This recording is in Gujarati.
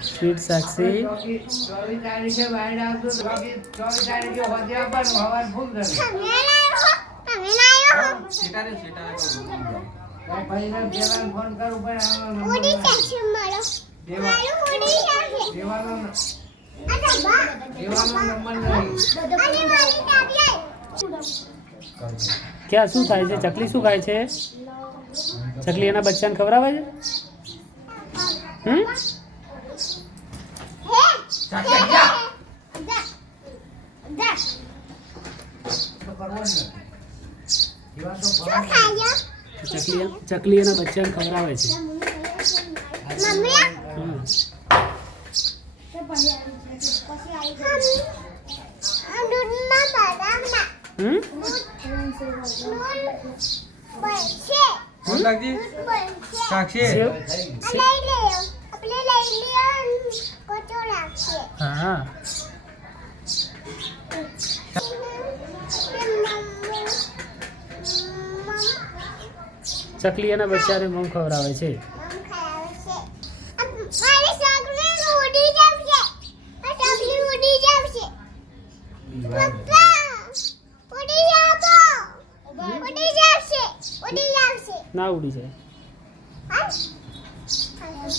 સ્વીટ સાક્ષી क्या શું થાય છે? ચકલી શું ખાય છે? ચકલી એના બચ્ચાને ખવડાવે છે? ચકલી એના બચ્ચાને ખવડાવે છે. હા ચકલી એના બચ્ચાને મમ ખવડાવે છે. ના ઉડી જાય.